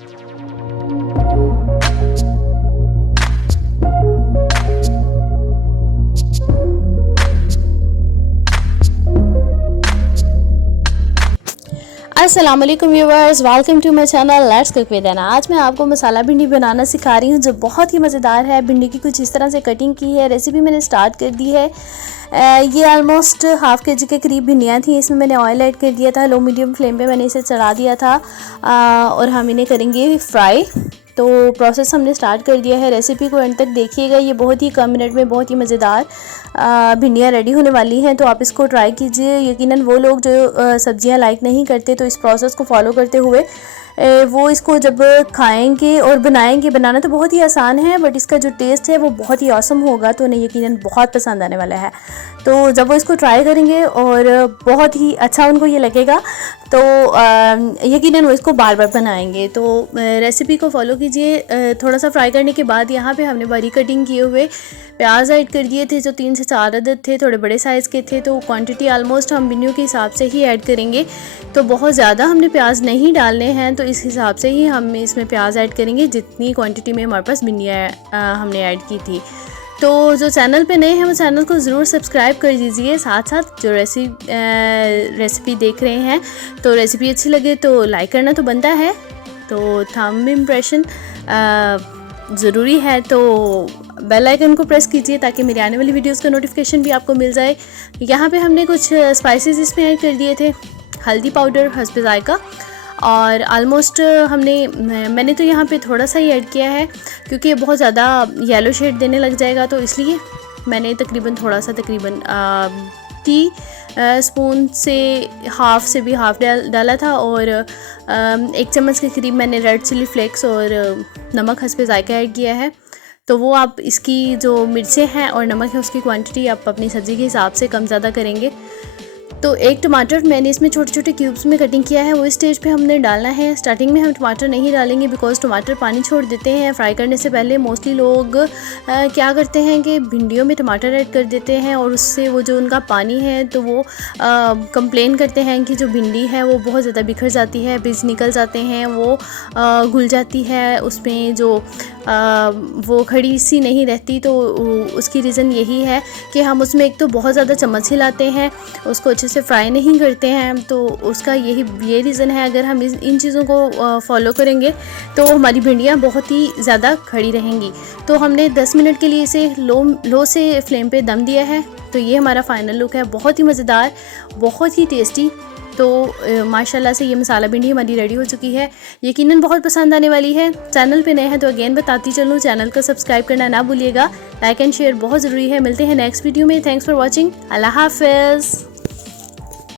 अस्सलाम वालेकुम viewers, welcome to my channel let's cook with Anna. आज मैं आपको मसाला भिंडी बनाना सिखा रही हूँ जो बहुत ही मज़ेदार है। भिंडी की कुछ इस तरह से कटिंग की है, रेसिपी मैंने स्टार्ट कर दी है। ये ऑलमोस्ट हाफ़ के जी के करीब भिंडियाँ थी। इसमें मैंने ऑयल ऐड कर दिया था, लो मीडियम फ्लेम पे मैंने इसे चढ़ा दिया था और हम इन्हें करेंगे फ्राई। तो प्रोसेस हमने स्टार्ट कर दिया है। रेसिपी को एंड तक देखिएगा, ये बहुत ही कम मिनट में बहुत ही मज़ेदार भिंडियाँ रेडी होने वाली हैं। तो आप इसको ट्राई कीजिए। यकीनन वो लोग जो सब्जियां लाइक नहीं करते तो इस प्रोसेस को फॉलो करते हुए वो इसको जब खाएंगे और बनाएंगे, बनाना तो बहुत ही आसान है बट इसका जो टेस्ट है वो बहुत ही ऑसम होगा, तो उन्हें यकीनन बहुत पसंद आने वाला है। तो जब वो इसको ट्राई करेंगे और बहुत ही अच्छा उनको ये लगेगा तो यकीनन वो इसको बार बार बनाएंगे। तो रेसिपी को फॉलो कीजिए। थोड़ा सा फ्राई करने के बाद यहाँ पे हमने बारीक कटिंग किए हुए प्याज ऐड कर दिए थे जो 3 से 4 अदद थे, थोड़े बड़े साइज़ के थे। तो क्वांटिटी आलमोस्ट हम भिंडियों के हिसाब से ही ऐड करेंगे, तो बहुत ज़्यादा हमने प्याज नहीं डालने हैं, तो इस हिसाब से ही हम इसमें प्याज ऐड करेंगे जितनी क्वांटिटी में हमारे पास भिंडियाँ हमने ऐड की थी। तो जो चैनल पे नए हैं वो चैनल को ज़रूर सब्सक्राइब कर दीजिए। साथ साथ जो रेसिपी देख रहे हैं तो रेसिपी अच्छी लगे तो लाइक करना तो बनता है, तो थंब इम्प्रेशन ज़रूरी है। तो बेल आइकन को प्रेस कीजिए ताकि मेरी आने वाली वीडियोस का नोटिफिकेशन भी आपको मिल जाए। यहाँ पे हमने कुछ स्पाइसेस इसमें ऐड कर दिए थे, हल्दी पाउडर हस्बे ज़ायका, और आलमोस्ट मैंने तो यहाँ पे थोड़ा सा ही ऐड किया है क्योंकि ये बहुत ज़्यादा येलो शेड देने लग जाएगा, तो इसलिए मैंने तकरीबन टी स्पून से भी हाफ़ डाला था। और 1 चम्मच के करीब मैंने रेड चिली फ्लेक्स और नमक हस्बे ज़ायका ऐड किया है। तो वो आप इसकी जो मिर्चें हैं और नमक है उसकी क्वांटिटी आप अपनी सब्ज़ी के हिसाब से कम ज़्यादा करेंगे। तो 1 टमाटर मैंने इसमें छोटे छोटे क्यूब्स में कटिंग किया है, वो इस स्टेज पे हमने डालना है। स्टार्टिंग में हम टमाटर नहीं डालेंगे बिकॉज़ टमाटर पानी छोड़ देते हैं फ्राई करने से पहले। मोस्टली लोग क्या करते हैं कि भिंडियों में टमाटर ऐड कर देते हैं और उससे वो जो उनका पानी है तो वो कंप्लेन करते हैं कि जो भिंडी है वो बहुत ज़्यादा बिखर जाती है, बीज निकल जाते हैं, वो घुल जाती है, उसमें जो वो खड़ी सी नहीं रहती। तो उसकी रीज़न यही है कि हम उसमें एक तो बहुत ज़्यादा चम्मच हिलाते हैं, उसको अच्छे से फ्राई नहीं करते हैं, तो उसका ये रीज़न है। अगर हम इन चीज़ों को फॉलो करेंगे तो हमारी भिंडियाँ बहुत ही ज़्यादा खड़ी रहेंगी। तो हमने 10 मिनट के लिए इसे लो से फ्लेम पे दम दिया है। तो ये हमारा फाइनल लुक है, बहुत ही मज़ेदार, बहुत ही टेस्टी। तो माशाल्लाह से ये मसाला भिंडी हमारी रेडी हो चुकी है, यकीनन बहुत पसंद आने वाली है। चैनल पे नए हैं तो अगेन बताती चलूँ, चैनल को सब्सक्राइब करना ना भूलिएगा, लाइक एंड शेयर बहुत ज़रूरी है। मिलते हैं नेक्स्ट वीडियो में। थैंक्स फॉर वॉचिंग, अल्लाह हाफ़िज़।